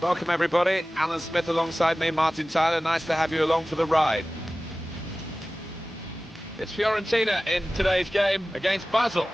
Welcome everybody, Alan Smith alongside me, Martin Tyler. Nice to have you along for the ride. It's Fiorentina in today's game against Basel.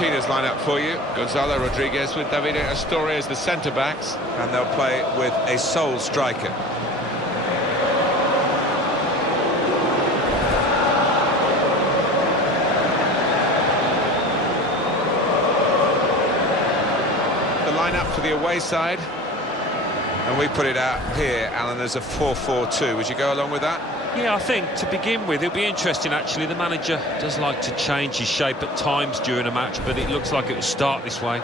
Fiorenina's lineup for you. Gonzalo Rodriguez with Davide Astori as the centre-backs. And they'll play with a sole striker. The lineup for the away side. And we put it out here, Alan, as a 4-4-2. Would you go along with that? Yeah, I think to begin with, it'll be interesting actually. The manager does like to change his shape at times during a match, but it looks like it will start this way.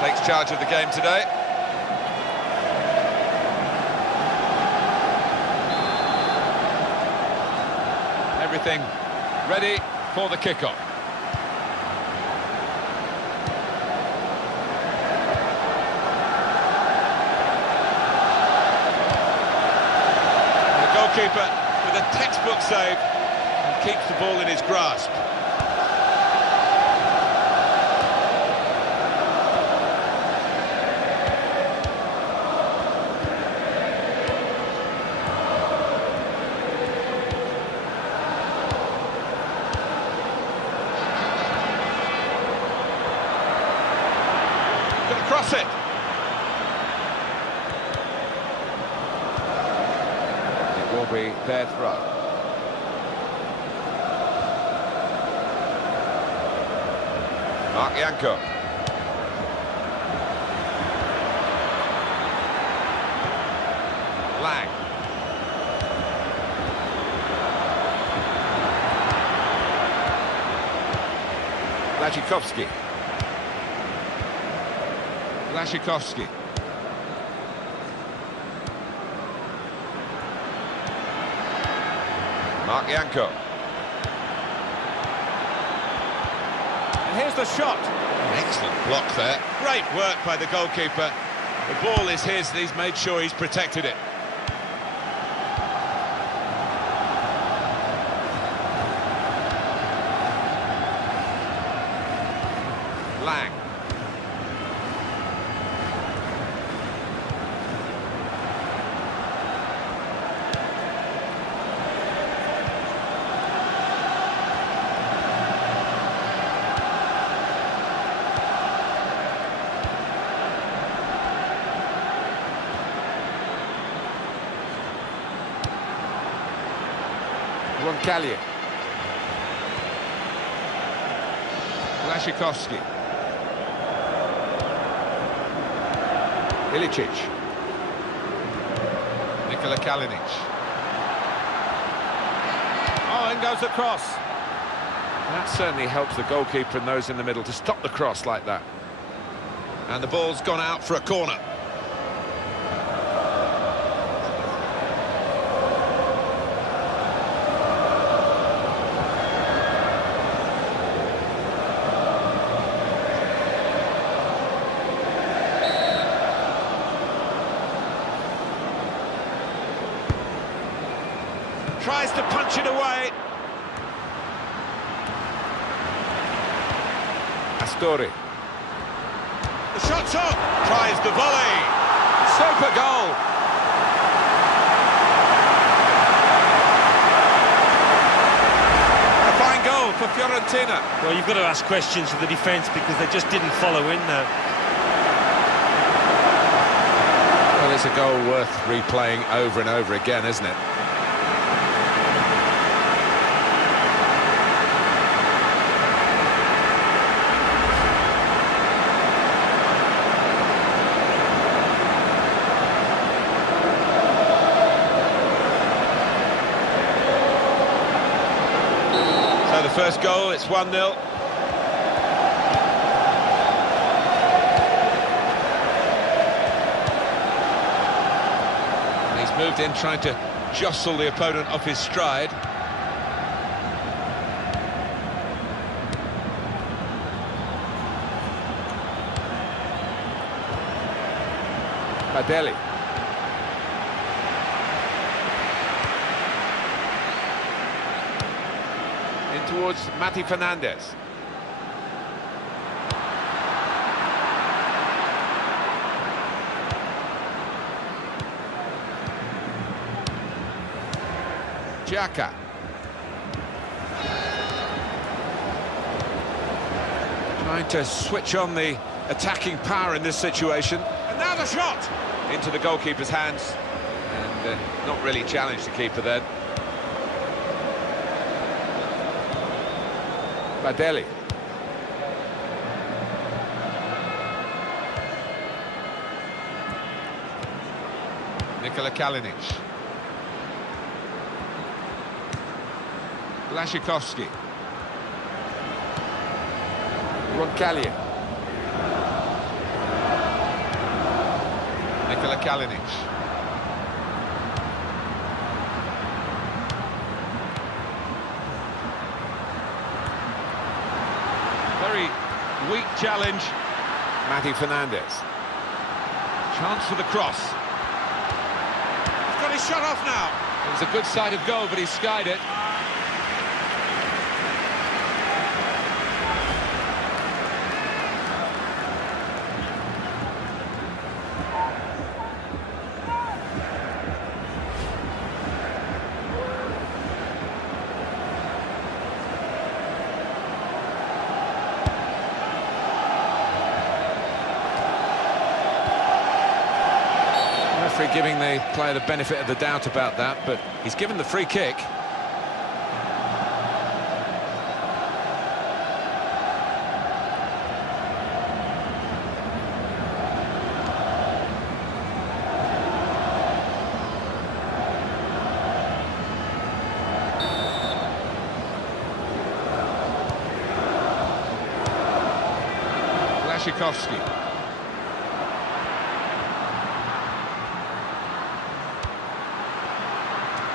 Takes charge of the game today. Everything ready for the kickoff. The goalkeeper with a textbook save and keeps the ball in his grasp. Cross it. It will be their throw. Mark Janko. Lang. Lachikowski. Lachikowski. Mark Janko. And here's the shot. Excellent block there. Great work by the goalkeeper. The ball is his and he's made sure he's protected it. Lang. Roncallier. Lachikowski. Ilicic. Nikola Kalinic. Oh, in goes the cross. That certainly helps the goalkeeper and those in the middle to stop the cross like that. And the ball's gone out for a corner. Tries to punch it away. Astori. The shot's up. Tries the volley. Super goal. A fine goal for Fiorentina. Well, you've got to ask questions of the defence because they just didn't follow in there. Well, There's a goal worth replaying over and over again, isn't it? So the first goal, it's 1-0. Moved in, trying to jostle the opponent off his stride. Badeli. In towards Mati Fernandez. Xhaka. Trying to switch on the attacking power in this situation. And now the shot! Into the goalkeeper's hands. And not really challenged the keeper then. Badeli. Nikola Kalinic. Blaszczykowski. Roncallier. Nikola Kalinic. Very weak challenge. Mati Fernandez. Chance for the cross. He's got his shot off now. It was a good sight of goal, but he skied it. Giving the player the benefit of the doubt about that, but he's given the free kick. Blaszczykowski.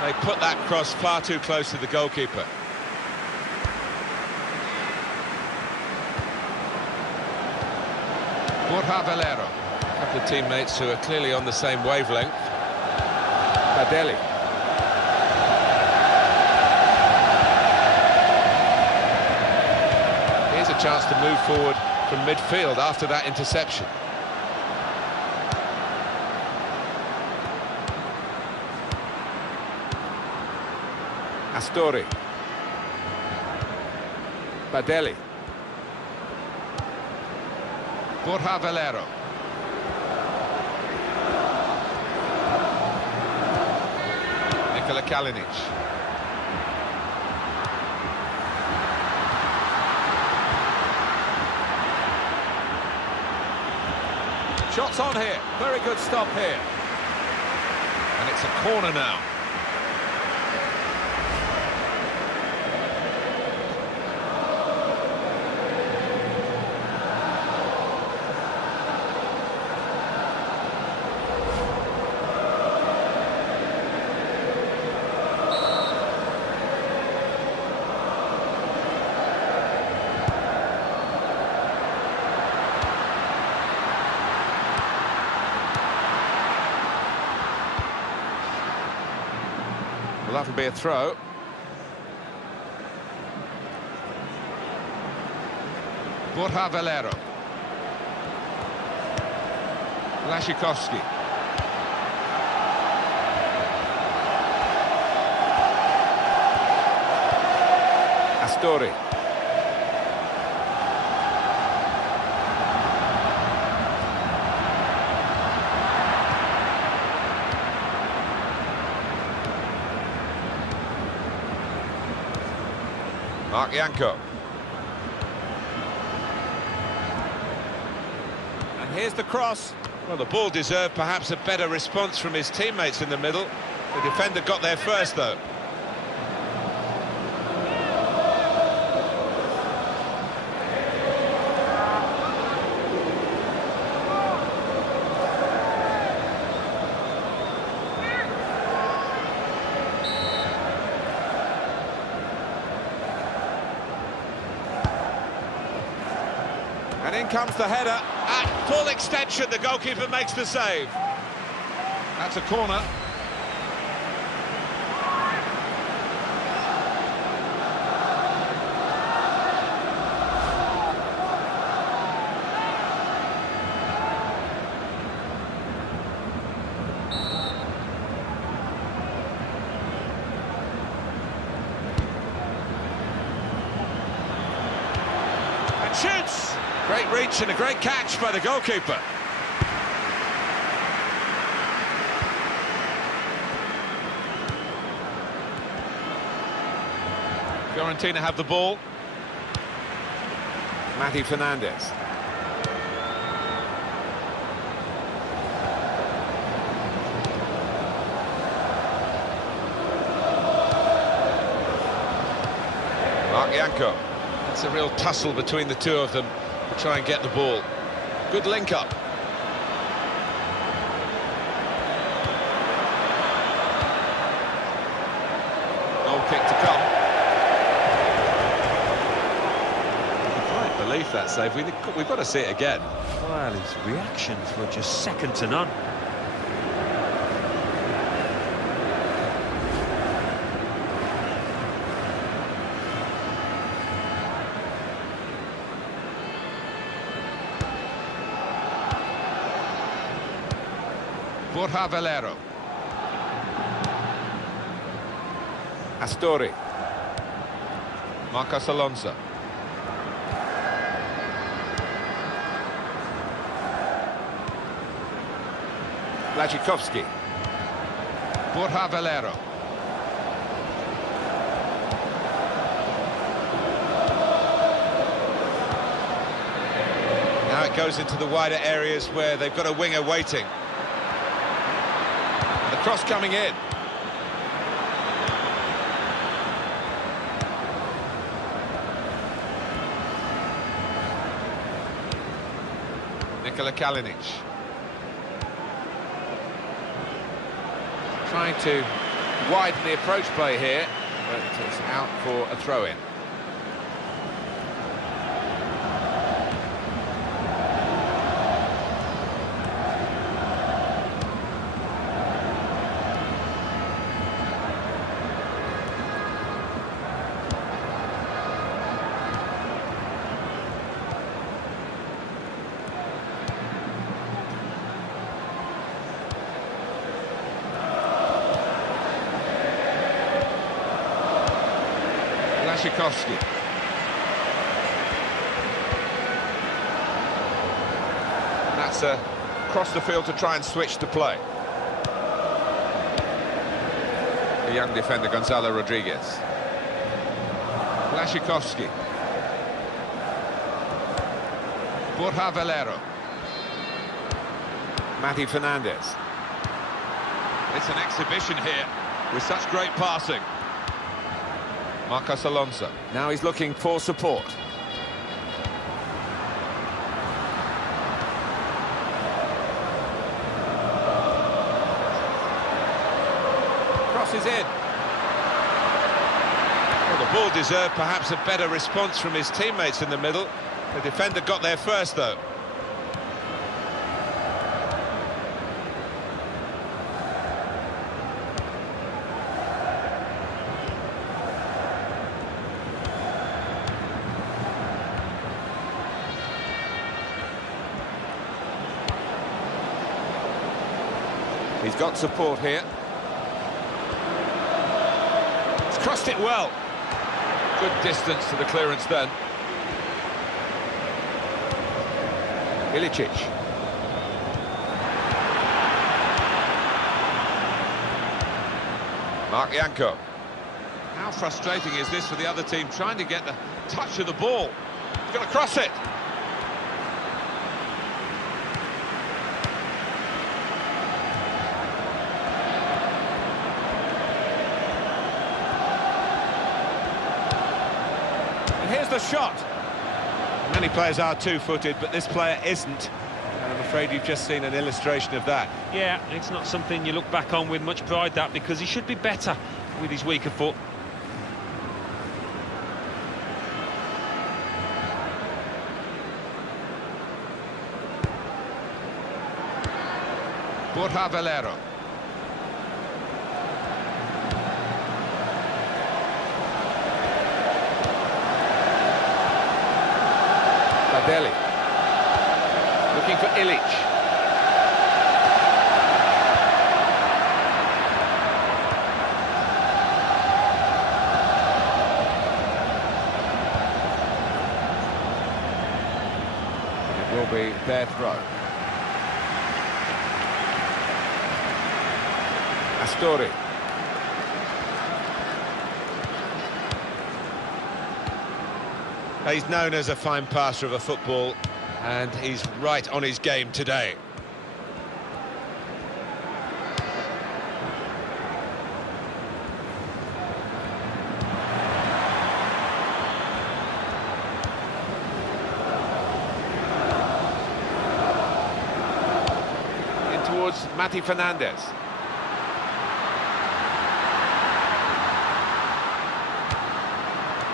They put that cross far too close to the goalkeeper. Borja Valero. A couple of teammates who are clearly on the same wavelength. Badeli. Here's a chance to move forward from midfield after that interception. Astori. Badeli. Borja Valero. Nikola Kalinic. Shots on here. Very good stop here. And it's a corner now. Well, that'll be a throw. Borja Valero. Blaszczykowski. Astori. Mark Janko. And here's the cross. Well, the ball deserved perhaps a better response from his teammates in the middle. The defender got there first, though. And in comes the header. At full extension, the goalkeeper makes the save. That's a corner. And shoots! Great reach and a great catch by the goalkeeper. Fiorentina have the ball. Matty Fernandez. Mark Janko. It's a real tussle between the two of them to try and get the ball. Good link up. Goal kick to come. I can't believe that save. We've got to see it again. Well, his reactions were just second to none. Borja Valero. Astori. Marcos Alonso. Blachikowski. Borja Valero. Now it goes into the wider areas where they've got a winger waiting. The cross coming in. Nikola Kalinic. Trying to widen the approach play here, but it's out for a throw-in. Blachikowski. That's across the field to try and switch the play. The young defender Gonzalo Rodriguez. Blachikowski. Borja Valero. Matty Fernandez. It's an exhibition here with such great passing. Marcos Alonso. Now he's looking for support. Crosses in. Well, the ball deserved perhaps a better response from his teammates in the middle. The defender got there first, though. He's got support here. He's crossed it well. Good distance to the clearance then. Ilicic. Mark Janko. How frustrating is this for the other team, trying to get the touch of the ball? He's going to cross it. And here's the shot. Many players are two-footed, but this player isn't. And I'm afraid you've just seen an illustration of that. Yeah, it's not something you look back on with much pride, that, because he should be better with his weaker foot. Borja Valero. Badeli. Looking for Ilic. It will be their throw. Astori. He's known as a fine passer of a football, and he's right on his game today. In towards Mati Fernandez.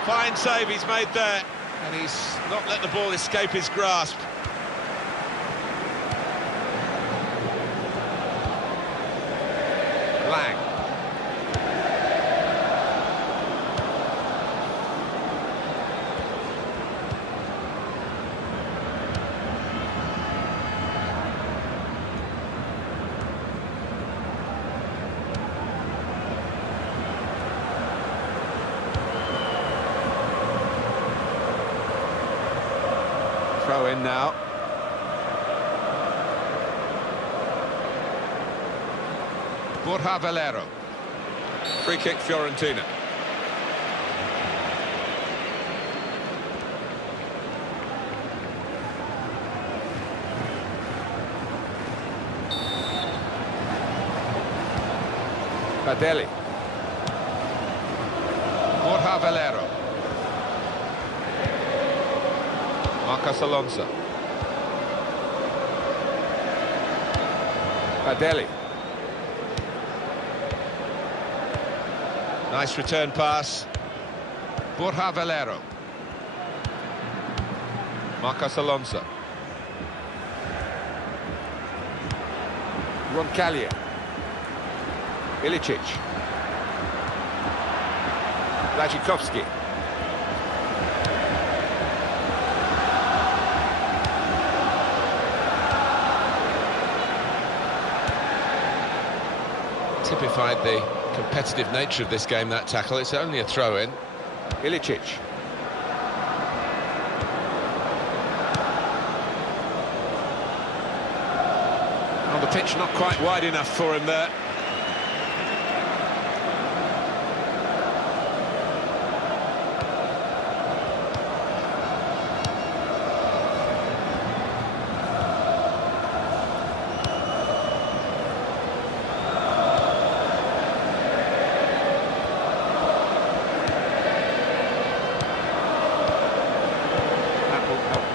Fine save he's made there, and he's not let the ball escape his grasp. Lang. Throw in now. Borja Valero. Free kick Fiorentina. Badeli. Borja Valero. Marcos Alonso. Badeli. Nice return pass. Borja Valero. Marcos Alonso. Roncaglia. Ilicic. Blachikowski. Typified the competitive nature of this game, that tackle. It's only a throw-in. Ilicic. On the pitch, not quite wide enough for him there.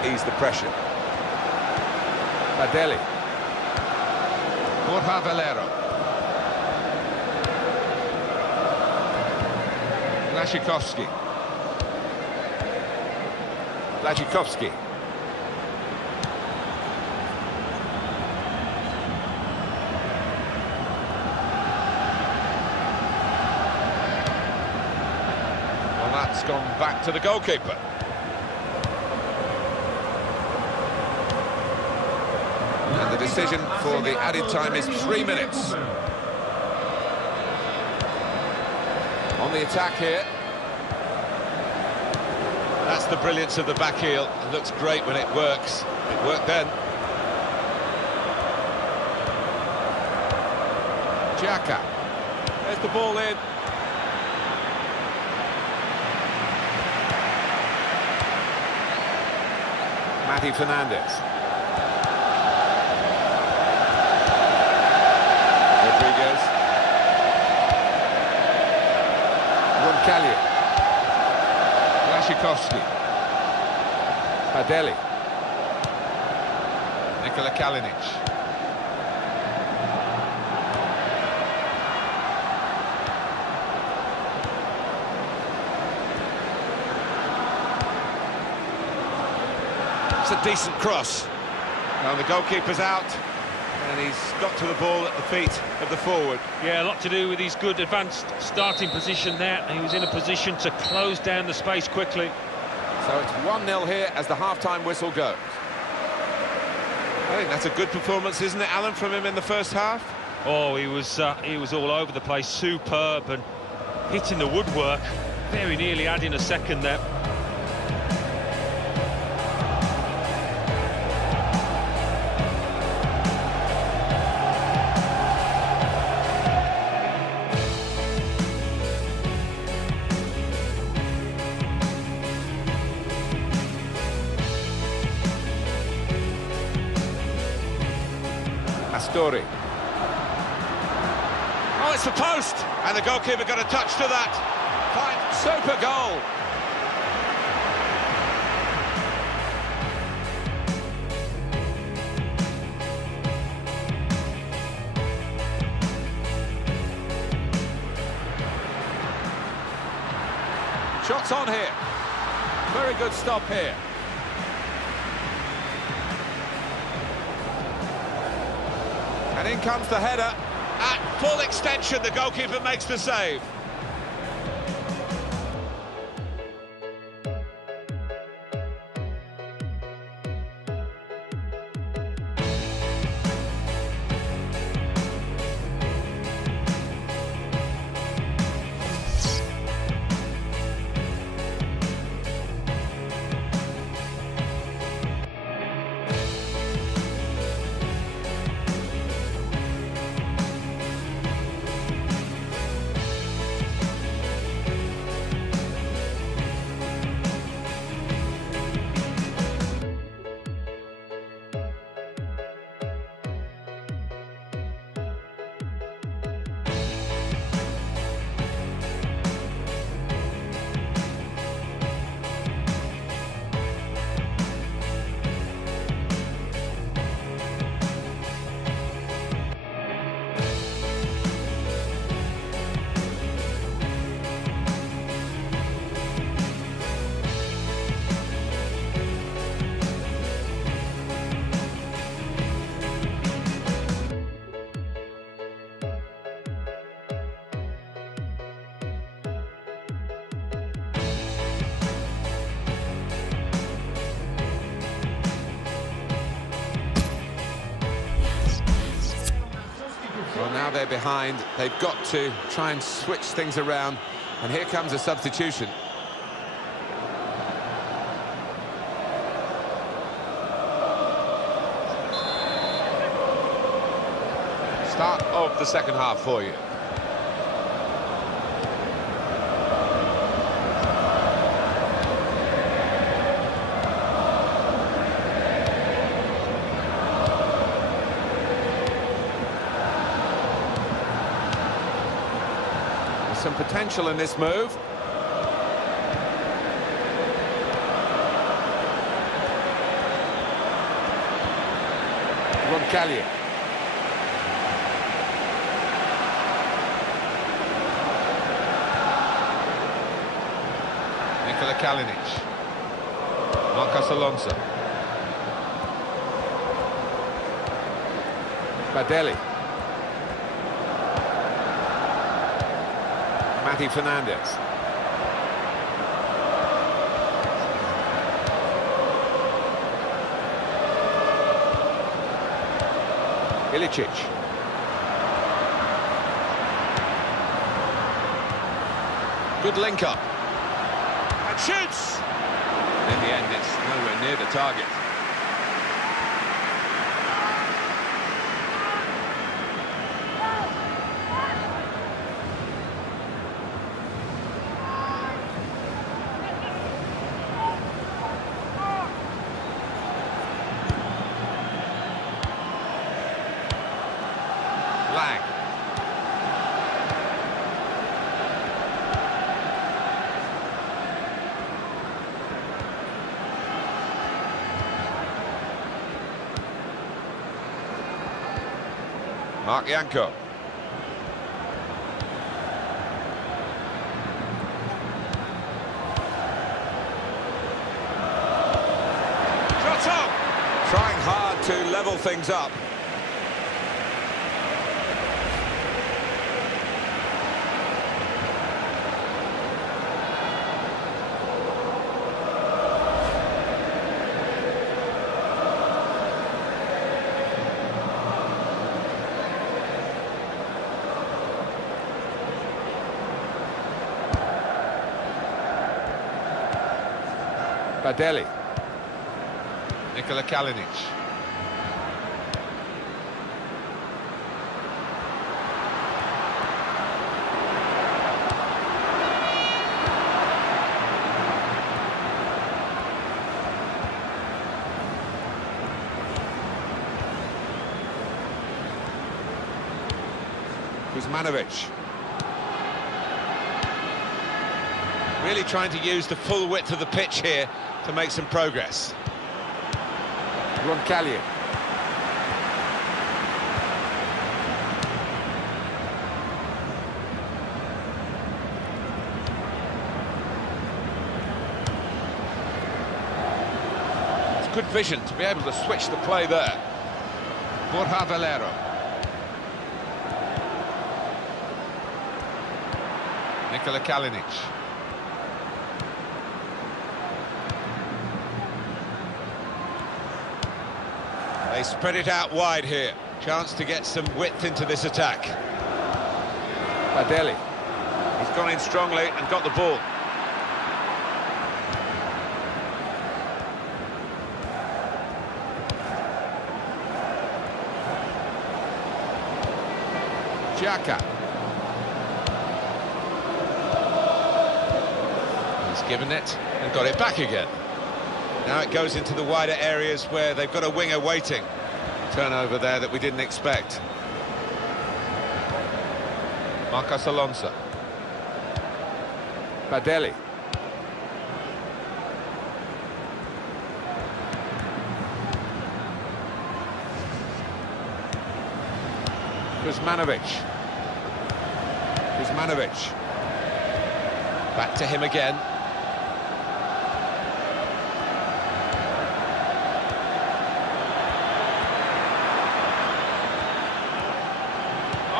Ease the pressure. Badeli. Borja Valero. Blachikowski. Blachikowski. Well, that's gone back to the goalkeeper. And the decision for the added time is 3 minutes. On the attack here. That's the brilliance of the back heel. It looks great when it works. It worked then. Xhaka. There's the ball in. Matty Fernandez. Rodriguez. Roncalio. Blaszczykowski. Badeli. Nikola Kalinic. It's a decent cross. Now the goalkeeper's out, and he's got to the ball at the feet of the forward. Yeah, a lot to do with his good advanced starting position there. He was in a position to close down the space quickly. So it's 1-0 here as the half-time whistle goes. I think that's a good performance, isn't it, Alan, from him in the first half? Oh, he was all over the place, superb, and hitting the woodwork, very nearly adding a second there. Story. Oh, it's the post! And the goalkeeper got a touch to that. Fine, super goal. Shots on here. Very good stop here. And in comes the header. At full extension, the goalkeeper makes the save. Well, now they're behind. They've got to try and switch things around. And here comes a substitution. Start of the second half for you. Some potential in this move. Roncalio. Nikola Kalinic. Marcos Alonso. Badeli. Matty Fernandez. Ilicic. Good link up. And shoots! In the end, it's nowhere near the target. flag. Mark Janko. Shot on! Trying hard to level things up. Badeli. Nikola Kalinic. Kuzmanovic. Really trying to use the full width of the pitch here to make some progress. Roncallier. It's good vision to be able to switch the play there. Borja Valero. Nikola Kalinic. They spread it out wide here. Chance to get some width into this attack. Badeli. He's gone in strongly and got the ball. Xhaka. He's given it and got it back again. Now it goes into the wider areas where they've got a winger waiting. Turnover there that we didn't expect. Marcos Alonso. Badeli. Kuzmanovic. Kuzmanovic. Back to him again.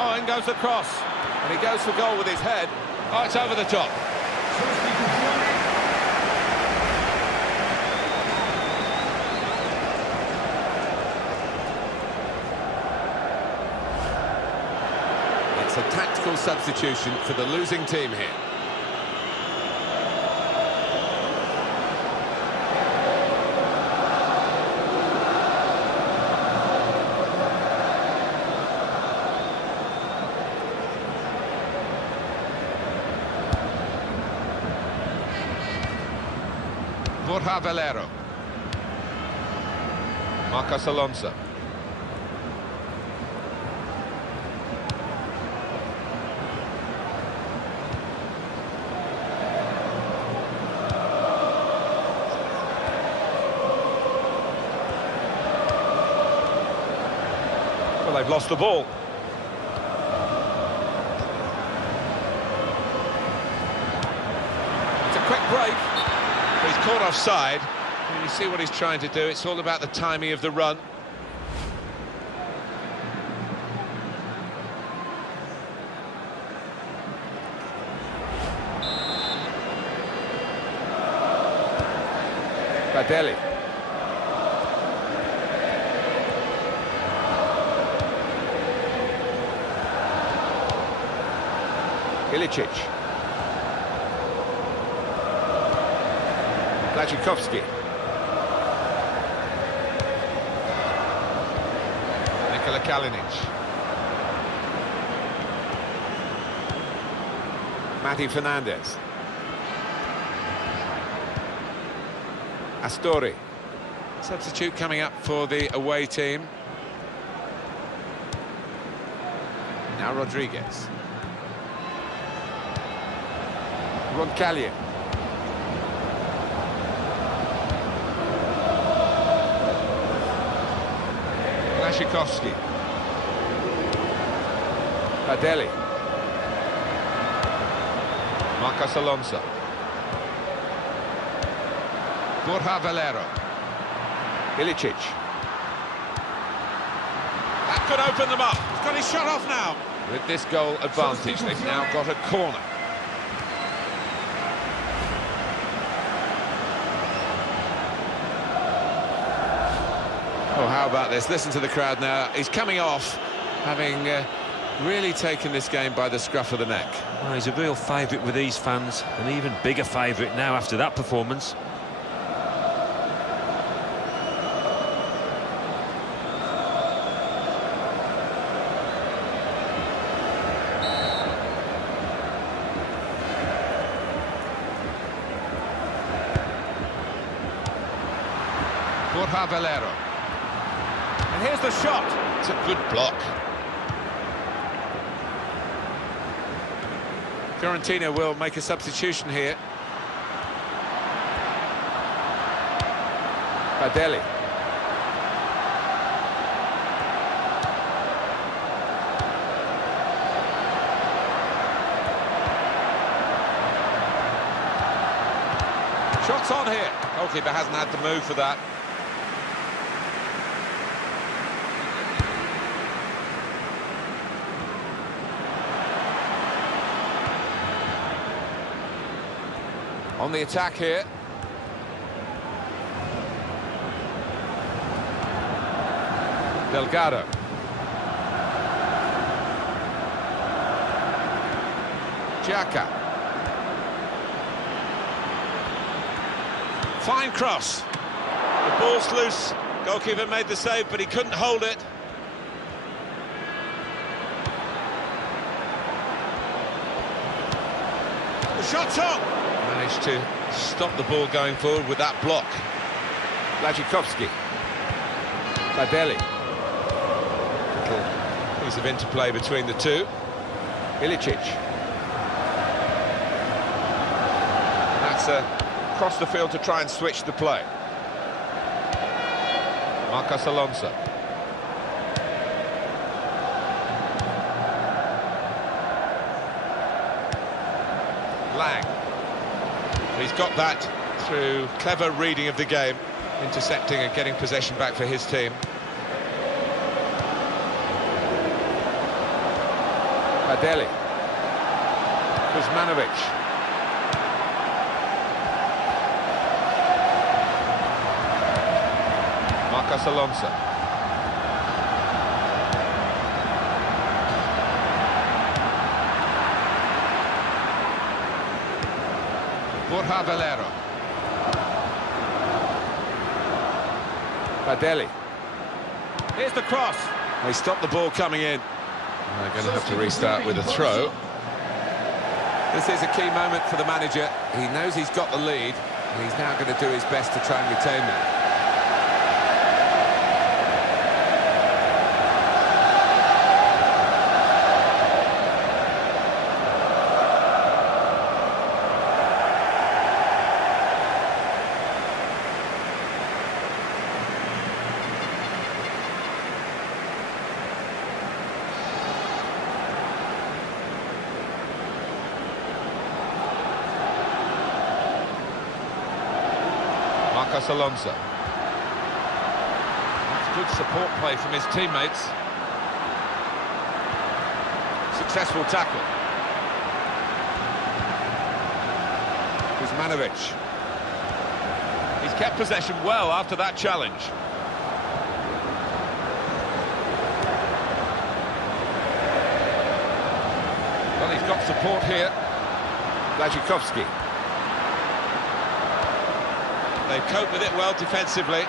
Oh, in goes the cross. And he goes for goal with his head. Oh, it's over the top. It's a tactical substitution for the losing team here. Borja Valero. Marcos Alonso. Well, they've lost the ball. It's a quick break. He's caught offside. You see what he's trying to do. It's all about the timing of the run. Badeli. Ilicic. Blažekovski. Nikola Kalinic. Mati Fernandez. Astori. Substitute coming up for the away team. Now Rodriguez. Roncallier. Blaszczykowski. Padelli. Marcos Alonso. Borja Valero. Ilicic. That could open them up. He's got his shot off now. With this goal advantage, they've now got a corner. Oh, how about this? Listen to the crowd now. He's coming off, having really taken this game by the scruff of the neck. Well, he's a real favourite with these fans, an even bigger favourite now after that performance. Borja Valero. And here's the shot. It's a good block. Fiorentina will make a substitution here. Padelli. Shots on here. Goalkeeper hasn't had to move for that. On the attack here. Delgado. Xhaka. Fine cross. The ball's loose. Goalkeeper made the save, but he couldn't hold it. The shot's on. Managed to stop the ball going forward with that block. Blaszczykowski. Padelli. Little piece of interplay between the two. Ilicic. That's across the field to try and switch the play. Marcos Alonso. Lang. He's got that through clever reading of the game, intercepting and getting possession back for his team. Padelli. Kuzmanovic. Marcos Alonso. Borja Valero. Padelli. Here's the cross. They stopped the ball coming in. They're going to have to restart with a throw. This is a key moment for the manager. He knows he's got the lead, and he's now going to do his best to try and retain that. Marcos Alonso. That's good support play from his teammates. Successful tackle. Kuzmanovic. He's kept possession well after that challenge. Well, he's got support here. Blaszczykowski. They've coped with it well defensively.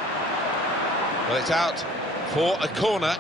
Well, it's out for a corner.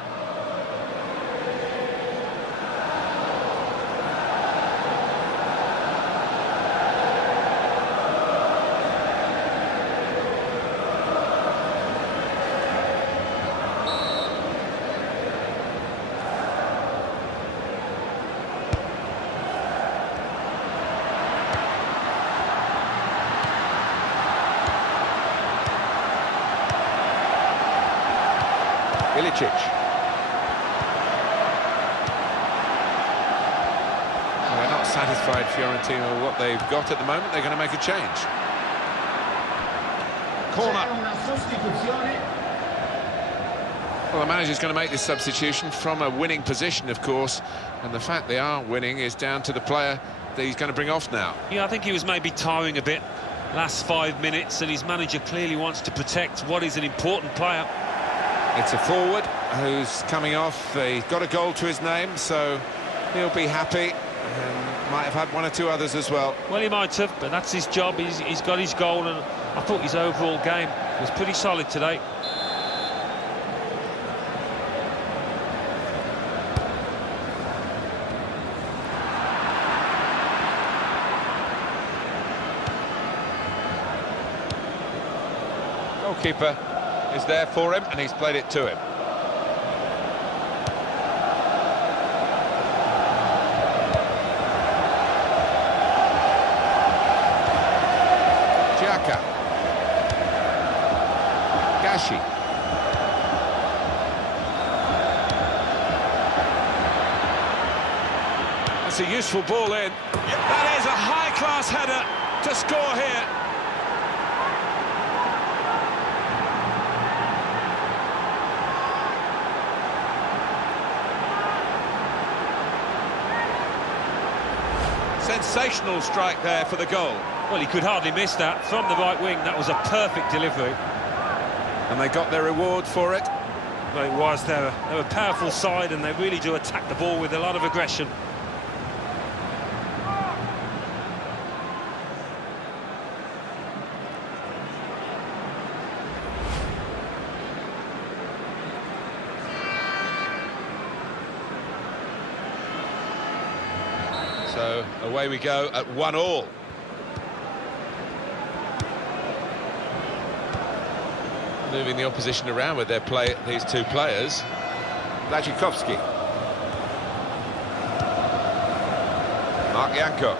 Ilicic. Well, they're not satisfied, Fiorentina, with what they've got at the moment. They're going to make a change. Corner. Well, the manager's going to make this substitution from a winning position, of course, and the fact they are winning is down to the player that he's going to bring off now. Yeah, I think he was maybe tiring a bit last 5 minutes, and his manager clearly wants to protect what is an important player. It's a forward who's coming off. He's got a goal to his name, so he'll be happy, and might have had one or two others as well. Well, he might have, but that's his job. He's got his goal, and I thought his overall game was pretty solid today. Goalkeeper is there for him, and he's played it to him. Giacca. Gashi. That's a useful ball in. That is a high-class header to score here. Sensational strike there for the goal. Well, he could hardly miss that. From the right wing, that was a perfect delivery. And they got their reward for it. Well, it was. They're a powerful side, and they really do attack the ball with a lot of aggression. So away we go at 1-1. Moving the opposition around with these two players. Blachikowski. Mark Janko.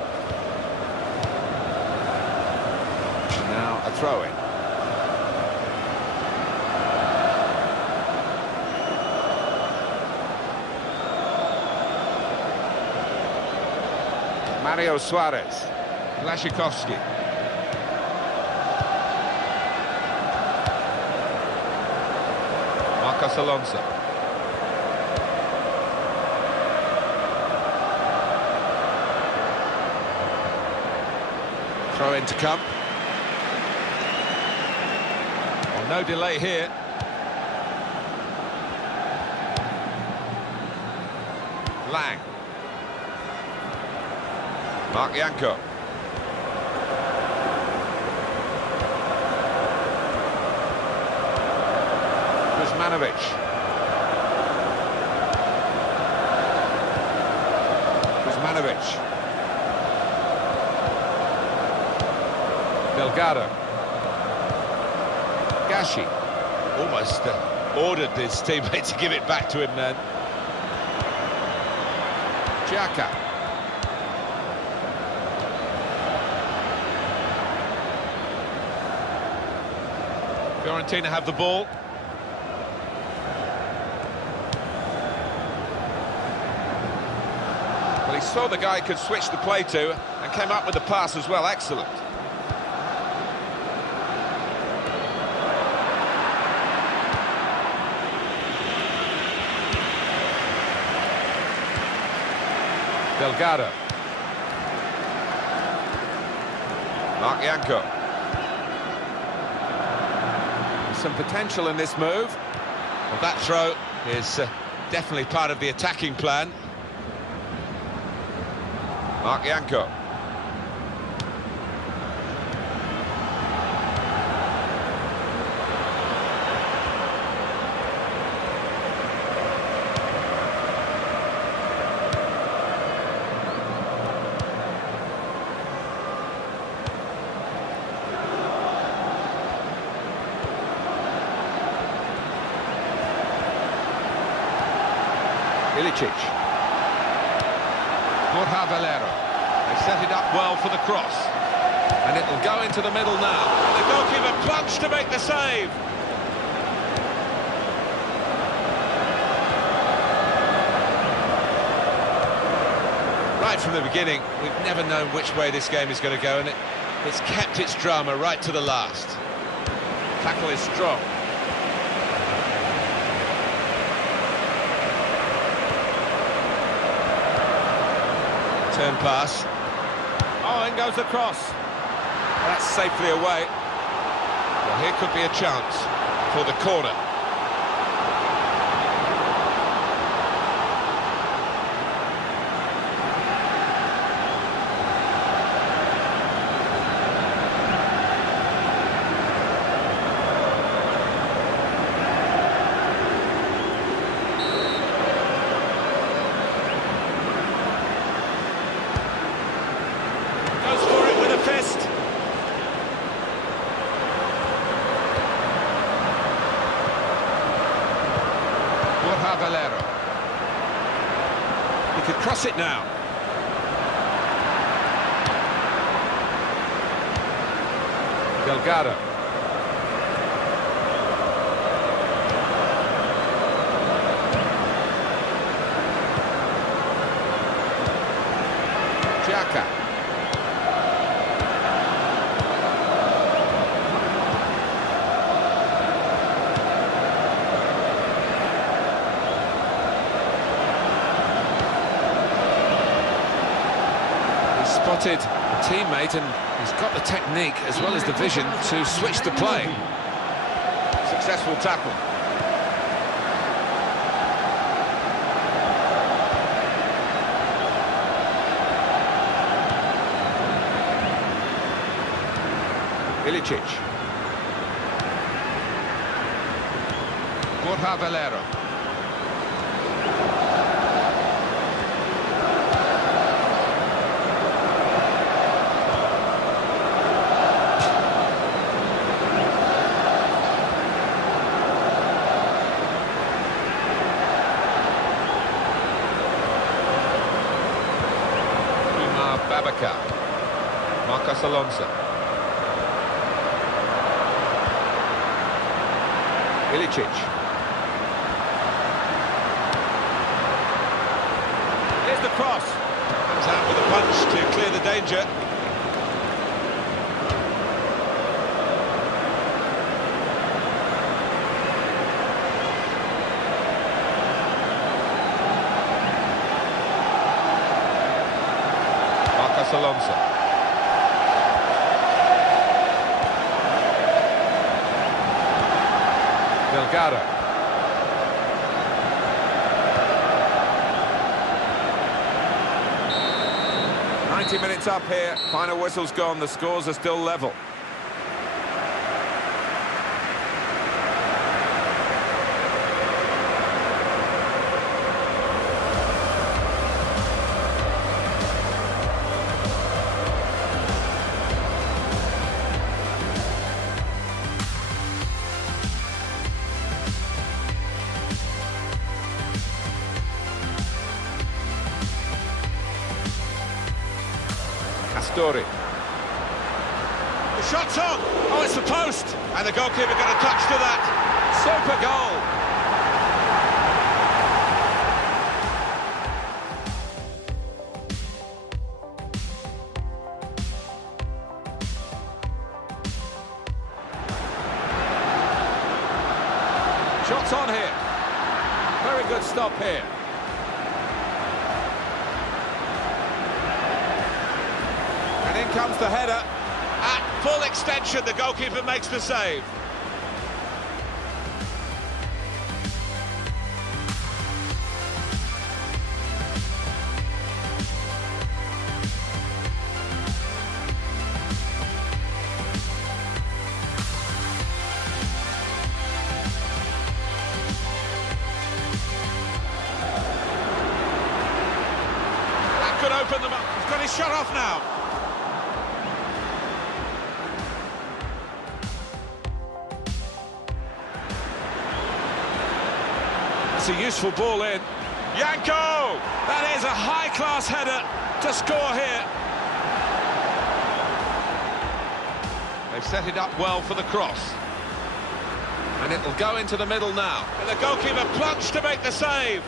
Now a throw-in. Mario Suarez. Blachikowski. Marcos Alonso. Throw in to come. Well, no delay here. Lang. Mark Janko. Kuzmanovic. Kuzmanovic. Delgado. Gashi. Almost ordered his teammate to give it back to him then. Giacca. Fiorentina have the ball. Well, he saw the guy he could switch the play to and came up with the pass as well. Excellent. Delgado. Mark Janko. Some potential in this move. Well, that throw is definitely part of the attacking plan. Mark Janko. Ilicic. Borja Valero. They set it up well for the cross. And it'll go into the middle now. The goalkeeper plunged to make the save. Right from the beginning, we've never known which way this game is going to go, and it's kept its drama right to the last. Tackle is strong. Turn pass. Oh, in goes the cross. That's safely away. Well, here could be a chance for the corner. Goes for it with a fist. He could cross it now. Delgado. Xhaka. Spotted a teammate, and he's got the technique as well as the vision to switch the play. Successful tackle. Ilicic. Borja Valero. Marcos Alonso. Ilicic. Here's the cross. Comes out with a punch to clear the danger. Marcos Alonso. Delgado. Minutes up here, final whistle's gone, the scores are still level. Story. The shot's on! Oh, it's the post! And the goalkeeper got a touch to that. Super goal! Shots on here. Very good stop here. And in comes the header. At full extension, the goalkeeper makes the save. That could open them up. He's got his shot off now. That's a useful ball in. Yanko! That is a high-class header to score here. They've set it up well for the cross. And it'll go into the middle now. And the goalkeeper plunged to make the save.